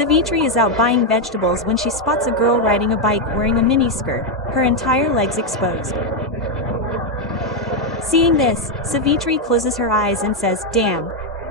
Savitri is out buying vegetables when she spots a girl riding a bike wearing a miniskirt, her entire legs exposed. Seeing this, Savitri closes her eyes and says, "Damn.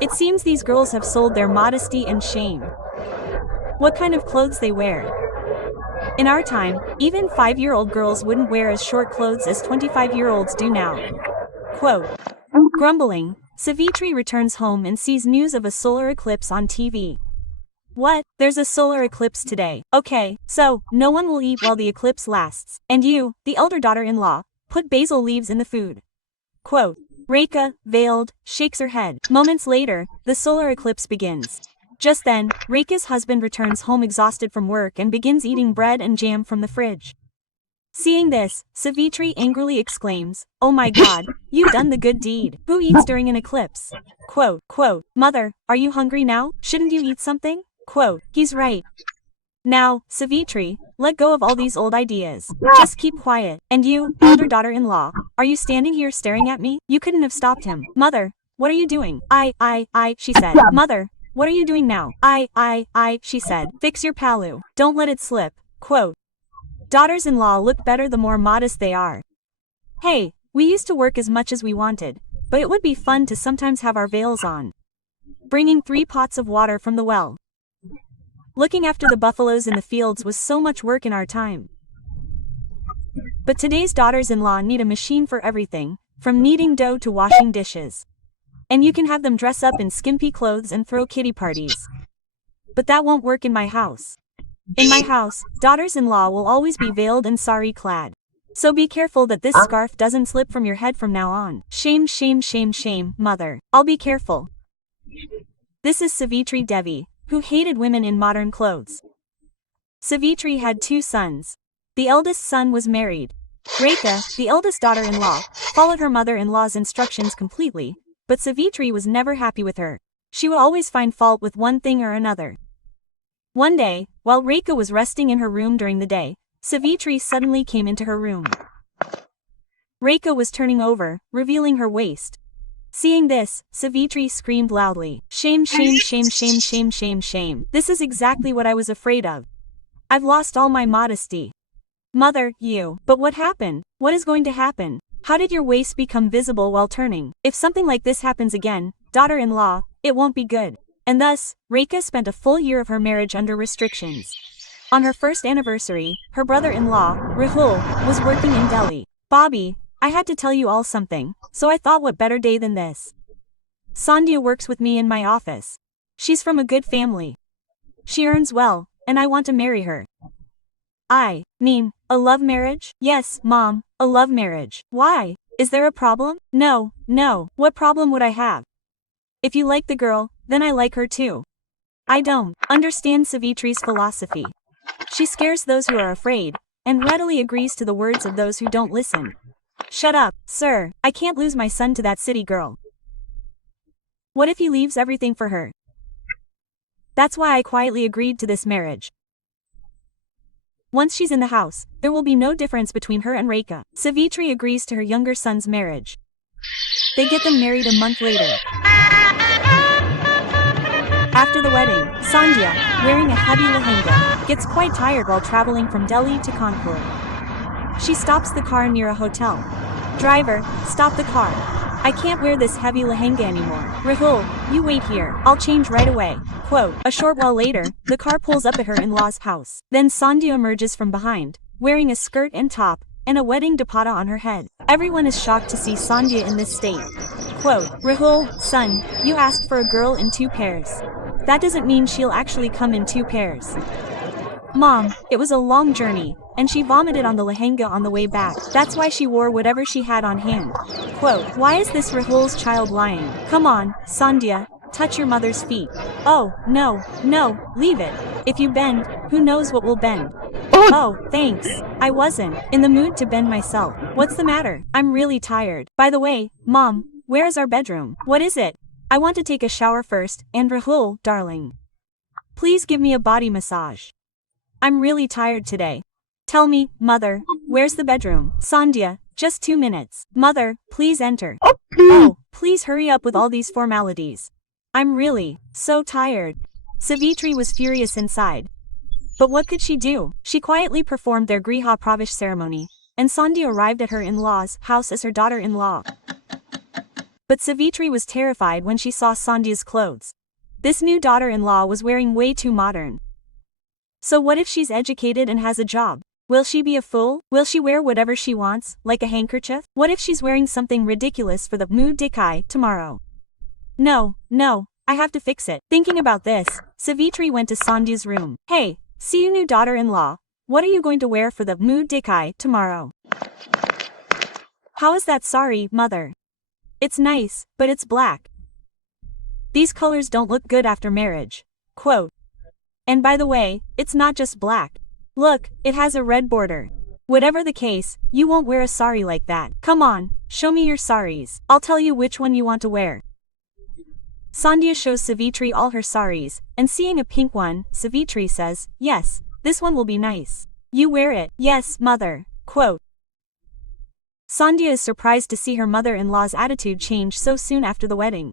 It seems these girls have sold their modesty and shame. What kind of clothes they wear." In our time, even 5-year-old girls wouldn't wear as short clothes as 25-year-olds do now. Quote. Grumbling, Savitri returns home and sees news of a solar eclipse on TV. What? There's a solar eclipse today. Okay, so, no one will eat while the eclipse lasts. And you, the elder daughter-in-law, put basil leaves in the food. Quote. Rekha, veiled, shakes her head. Moments later, the solar eclipse begins. Just then, Rekha's husband returns home exhausted from work and begins eating bread and jam from the fridge. Seeing this, Savitri angrily exclaims, "Oh my god, you've done the good deed. Who eats during an eclipse?" Quote, "Mother, are you hungry now? Shouldn't you eat something?" Quote, "He's right. Now, Savitri, let go of all these old ideas. Just keep quiet. And you, elder daughter-in-law, are you standing here staring at me? You couldn't have stopped him." "Mother, what are you doing?" I, she said. "Mother, what are you doing now?" I, she said. "Fix your palu. Don't let it slip." Quote. Daughters-in-law look better the more modest they are. Hey, we used to work as much as we wanted, but it would be fun to sometimes have our veils on. Bringing 3 pots of water from the well. Looking after the buffaloes in the fields was so much work in our time. But today's daughters-in-law need a machine for everything, from kneading dough to washing dishes. And you can have them dress up in skimpy clothes and throw kiddie parties. But that won't work in my house. In my house, daughters-in-law will always be veiled and sari clad. So be careful that this scarf doesn't slip from your head from now on. Shame, shame, shame, shame, mother. I'll be careful. This is Savitri Devi, who hated women in modern clothes. Savitri had 2 sons. The eldest son was married. Rekha, the eldest daughter-in-law, followed her mother-in-law's instructions completely, but Savitri was never happy with her. She would always find fault with one thing or another. One day, while Rekha was resting in her room during the day, Savitri suddenly came into her room. Rekha was turning over, revealing her waist. Seeing this, Savitri screamed loudly, "Shame, shame, shame, shame, shame, shame, shame. This is exactly what I was afraid of. I've lost all my modesty." "Mother, but what happened? What is going to happen? How did your waist become visible while turning? If something like this happens again, daughter-in-law, it won't be good." And thus, Rekha spent a full year of her marriage under restrictions. On her first anniversary, her brother-in-law, Rahul, was working in Delhi. "Bobby, I had to tell you all something, so I thought what better day than this. Sandhya works with me in my office. She's from a good family. She earns well, and I want to marry her." "I mean, a love marriage?" "Yes, Mom, a love marriage." "Why? Is there a problem?" No, what problem would I have? If you like the girl, then I like her too." I don't understand Savitri's philosophy. She scares those who are afraid, and readily agrees to the words of those who don't listen. "Shut up, sir, I can't lose my son to that city girl. What if he leaves everything for her? That's why I quietly agreed to this marriage. Once she's in the house, there will be no difference between her and Rekha." Savitri agrees to her younger son's marriage. They get them married a month later. After the wedding, Sandhya, wearing a heavy lehenga, gets quite tired while traveling from Delhi to Kanpur. She stops the car near a hotel. "Driver, stop the car. I can't wear this heavy lehenga anymore." "Rahul, you wait here, I'll change right away." Quote. A short while later, the car pulls up at her in-laws' house. Then Sandhya emerges from behind, wearing a skirt and top, and a wedding dupatta on her head. Everyone is shocked to see Sandhya in this state. Quote. "Rahul, son, you asked for a girl in 2 pairs. That doesn't mean she'll actually come in 2 pairs. Mom, it was a long journey, and she vomited on the lehenga on the way back. That's why she wore whatever she had on hand." Quote. Why is this Rahul's child lying? Come on, Sandhya, touch your mother's feet. "Oh, no, leave it. If you bend, who knows what will bend." "Oh, thanks. I wasn't in the mood to bend myself." "What's the matter?" "I'm really tired. By the way, Mom, where is our bedroom?" "What is it?" "I want to take a shower first, and Rahul, darling, please give me a body massage. I'm really tired today." "Tell me, Mother, where's the bedroom?" "Sandhya, just 2 minutes." "Mother, please enter." "Oh, please hurry up with all these formalities. I'm really so tired." Savitri was furious inside. But what could she do? She quietly performed their Griha Pravesh ceremony, and Sandhya arrived at her in-laws' house as her daughter-in-law. But Savitri was terrified when she saw Sandhya's clothes. This new daughter-in-law was wearing way too modern. So what if she's educated and has a job? Will she be a fool? Will she wear whatever she wants, like a handkerchief? What if she's wearing something ridiculous for the mood dikai tomorrow? No, I have to fix it. Thinking about this, Savitri went to Sandhya's room. Hey, see you new daughter-in-law, what are you going to wear for the mood dikai tomorrow? How is that sari, mother? It's nice, but it's black. These colors don't look good after marriage. Quote. And by the way, it's not just black. Look, it has a red border. Whatever the case, you won't wear a sari like that. Come on, show me your saris. I'll tell you which one you want to wear. Sandhya shows Savitri all her saris, and seeing a pink one, Savitri says, yes, this one will be nice. You wear it. Yes, mother. Quote. Sandhya is surprised to see her mother-in-law's attitude change so soon after the wedding.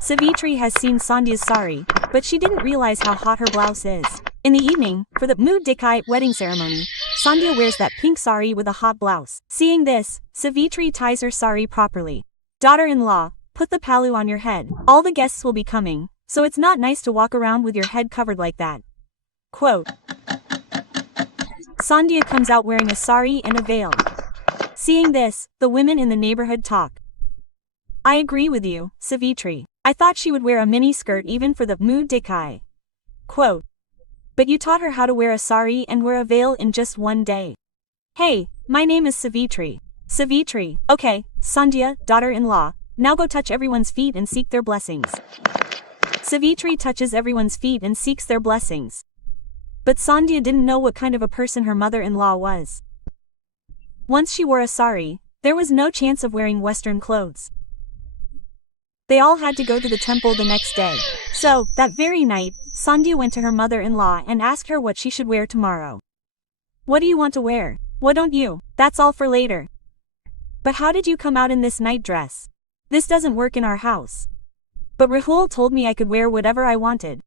Savitri has seen Sandhya's sari, but she didn't realize how hot her blouse is. In the evening, for the mood dikai wedding ceremony, Sandhya wears that pink sari with a hot blouse. Seeing this, Savitri ties her sari properly. Daughter-in-law, put the palu on your head. All the guests will be coming, so it's not nice to walk around with your head covered like that. Quote. Sandhya comes out wearing a sari and a veil. Seeing this, the women in the neighborhood talk. I agree with you, Savitri. I thought she would wear a mini skirt even for the mood dikai. Quote. But you taught her how to wear a sari and wear a veil in just one day. Hey, my name is Savitri. Savitri. Okay, Sandhya, daughter-in-law, now go touch everyone's feet and seek their blessings. Savitri touches everyone's feet and seeks their blessings. But Sandhya didn't know what kind of a person her mother-in-law was. Once she wore a sari, there was no chance of wearing Western clothes. They all had to go to the temple the next day. So, that very night, Sandhya went to her mother-in-law and asked her what she should wear tomorrow. What do you want to wear? What don't you? That's all for later. But how did you come out in this night dress? This doesn't work in our house. But Rahul told me I could wear whatever I wanted.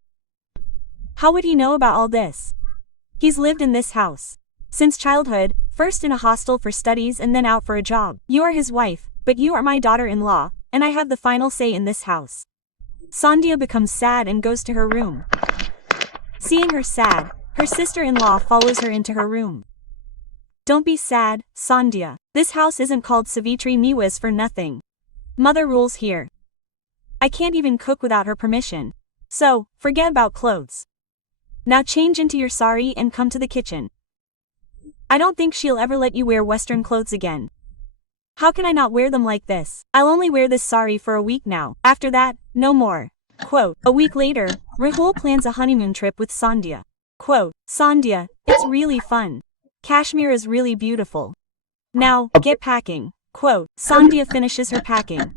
How would he know about all this? He's lived in this house since childhood, first in a hostel for studies and then out for a job. You are his wife, but you are my daughter-in-law, and I have the final say in this house. Sandhya becomes sad and goes to her room. Seeing her sad, her sister-in-law follows her into her room. Don't be sad, Sandhya. This house isn't called Savitri Niwas for nothing. Mother rules here. I can't even cook without her permission. So, forget about clothes. Now change into your sari and come to the kitchen. I don't think she'll ever let you wear Western clothes again. How can I not wear them like this? I'll only wear this sari for a week now. After that, no more. Quote. A week later, Rahul plans a honeymoon trip with Sandhya. Quote. Sandhya, it's really fun. Kashmir is really beautiful. Now, get packing. Quote. Sandhya finishes her packing.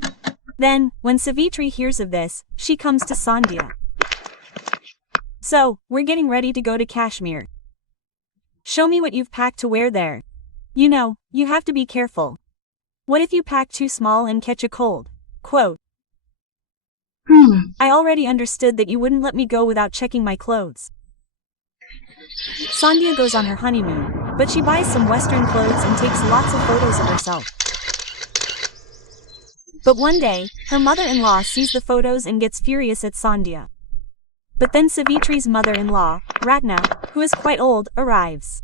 Then, when Savitri hears of this, she comes to Sandhya. So, we're getting ready to go to Kashmir. Show me what you've packed to wear there. You know, you have to be careful. What if you pack too small and catch a cold? Quote. I already understood that you wouldn't let me go without checking my clothes. Sandhya goes on her honeymoon, but she buys some Western clothes and takes lots of photos of herself. But one day, her mother-in-law sees the photos and gets furious at Sandhya. But then Savitri's mother-in-law, Ratna, who is quite old, arrives.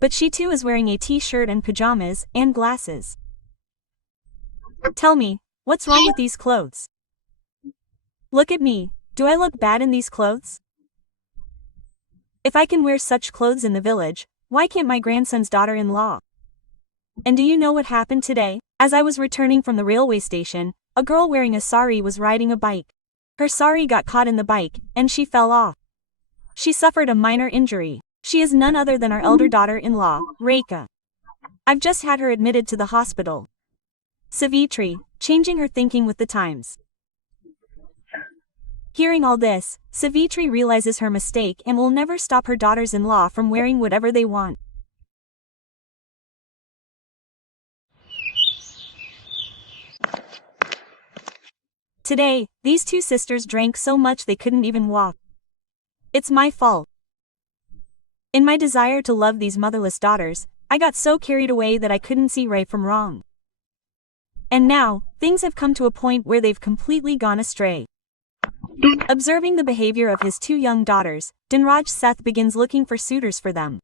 But she too is wearing a t-shirt and pajamas and glasses. Tell me, what's wrong with these clothes? Look at me, do I look bad in these clothes? If I can wear such clothes in the village, why can't my grandson's daughter-in-law? And do you know what happened today? As I was returning from the railway station, a girl wearing a sari was riding a bike. Her sari got caught in the bike, and she fell off. She suffered a minor injury. She is none other than our elder daughter-in-law, Rekha. I've just had her admitted to the hospital. Savitri, changing her thinking with the times. Hearing all this, Savitri realizes her mistake and will never stop her daughters-in-law from wearing whatever they want. Today, these two sisters drank so much they couldn't even walk. It's my fault. In my desire to love these motherless daughters, I got so carried away that I couldn't see right from wrong. And now, things have come to a point where they've completely gone astray. Observing the behavior of his two young daughters, Dhanraj Seth begins looking for suitors for them.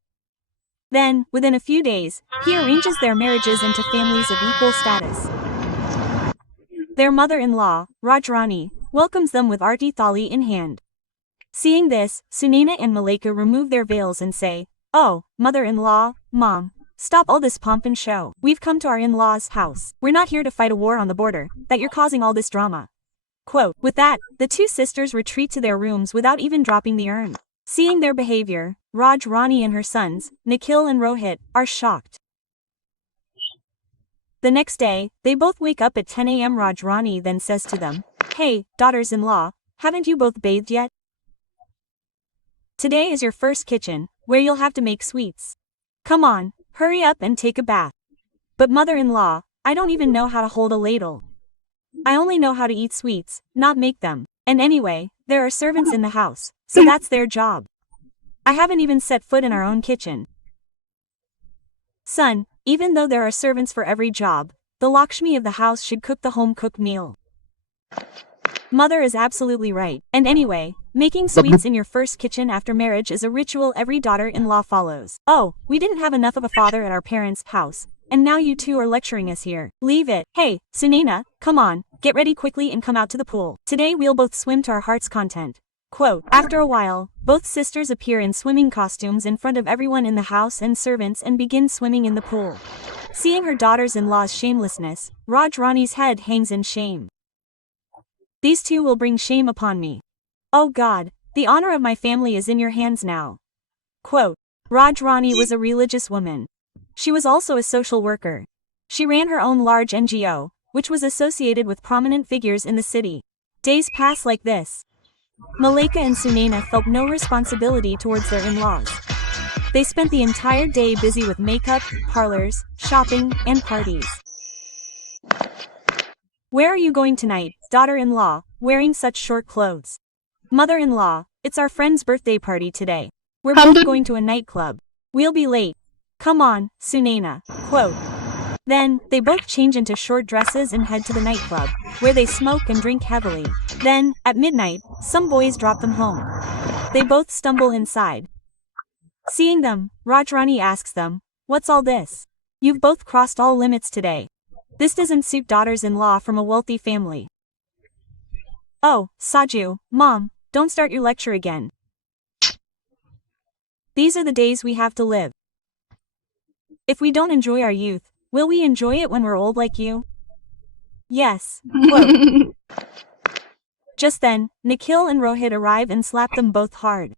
Then, within a few days, he arranges their marriages into families of equal status. Their mother-in-law, Rajrani, welcomes them with Arti Thali in hand. Seeing this, Sunaina and Malaika remove their veils and say, "Oh, mother-in-law, mom, stop all this pomp and show. We've come to our in-laws' house. We're not here to fight a war on the border, that you're causing all this drama." Quote, with that, the two sisters retreat to their rooms without even dropping the urn. Seeing their behavior, Rajrani and her sons, Nikhil and Rohit, are shocked. The next day, they both wake up at 10 a.m. Rajrani then says to them, "Hey, daughters-in-law, haven't you both bathed yet? Today is your first kitchen, where you'll have to make sweets. Come on, hurry up and take a bath." "But mother-in-law, I don't even know how to hold a ladle. I only know how to eat sweets, not make them. And anyway, there are servants in the house, so that's their job. I haven't even set foot in our own kitchen." "Son, even though there are servants for every job, the Lakshmi of the house should cook the home-cooked meal. Mother is absolutely right. And anyway, making sweets in your first kitchen after marriage is a ritual every daughter-in-law follows. Oh, we didn't have enough of a father at our parents' house, and now you two are lecturing us here. Leave it. Hey, Sunaina, come on, get ready quickly and come out to the pool. Today we'll both swim to our heart's content." Quote, after a while, both sisters appear in swimming costumes in front of everyone in the house and servants and begin swimming in the pool. Seeing her daughters-in-law's shamelessness, Rajrani's head hangs in shame. "These two will bring shame upon me. Oh God, the honor of my family is in your hands now." Quote, Rajrani was a religious woman. She was also a social worker. She ran her own large NGO, which was associated with prominent figures in the city. Days pass like this. Malaika and Sunaina felt no responsibility towards their in-laws. They spent the entire day busy with makeup, parlors, shopping, and parties. "Where are you going tonight, daughter-in-law, wearing such short clothes?" "Mother-in-law, it's our friend's birthday party today. We're both going to a nightclub. We'll be late. Come on, Sunaina." Quote. Then, they both change into short dresses and head to the nightclub, where they smoke and drink heavily. Then, at midnight, some boys drop them home. They both stumble inside. Seeing them, Rajrani asks them, "What's all this? You've both crossed all limits today. This doesn't suit daughters-in-law from a wealthy family." "Oh, Saju, Mom, don't start your lecture again. These are the days we have to live. If we don't enjoy our youth, will we enjoy it when we're old like you?" "Yes." Quote. Just then, Nikhil and Rohit arrive and slap them both hard.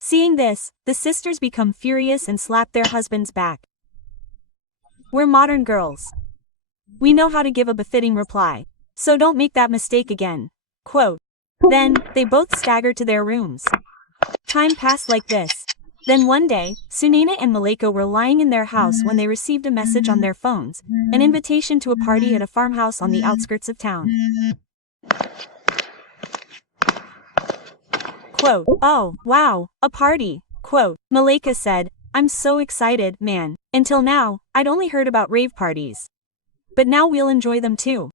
Seeing this, the sisters become furious and slap their husbands back. "We're modern girls. We know how to give a befitting reply, so don't make that mistake again." Quote. Then, they both stagger to their rooms. Time passed like this. Then one day, Sunaina and Malaika were lying in their house when they received a message on their phones, an invitation to a party at a farmhouse on the outskirts of town. Quote, "Oh, wow, a party." Quote, Malaika said, "I'm so excited, man. Until now, I'd only heard about rave parties. But now we'll enjoy them too.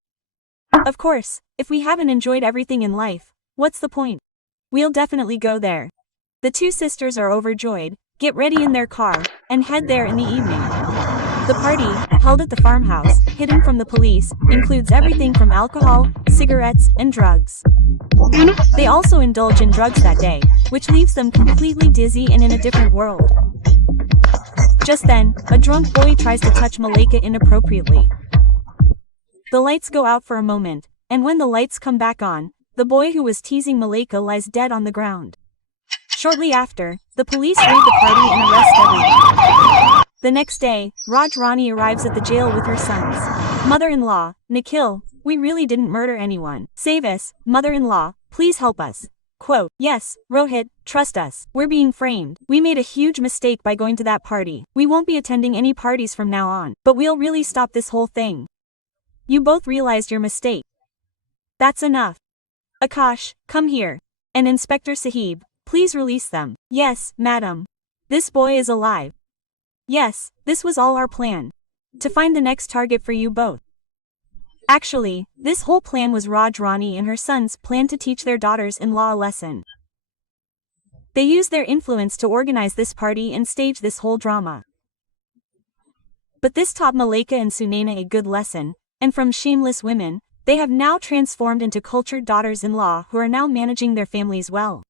Of course, if we haven't enjoyed everything in life, what's the point? We'll definitely go there." The two sisters are overjoyed, get ready in their car, and head there in the evening. The party, held at the farmhouse, hidden from the police, includes everything from alcohol, cigarettes, and drugs. They also indulge in drugs that day, which leaves them completely dizzy and in a different world. Just then, a drunk boy tries to touch Malaika inappropriately. The lights go out for a moment, and when the lights come back on, the boy who was teasing Malaika lies dead on the ground. Shortly after, the police raid the party and arrest everyone. The next day, Rajrani arrives at the jail with her sons. "Mother-in-law, Nikhil, we really didn't murder anyone. Save us, mother-in-law, please help us." Quote, "Yes, Rohit, trust us. We're being framed. We made a huge mistake by going to that party. We won't be attending any parties from now on, but we'll really stop this whole thing. You both realized your mistake. That's enough. Akash, come here. And Inspector Sahib, Please release them. Yes, madam. This boy is alive. Yes, this was all our plan. To find the next target for you both. Actually, this whole plan was Raj Rani and her sons' plan to teach their daughters-in-law a lesson. They used their influence to organize this party and stage this whole drama. But this taught Malaika and Sunaina a good lesson, and from shameless women, they have now transformed into cultured daughters-in-law who are now managing their families well.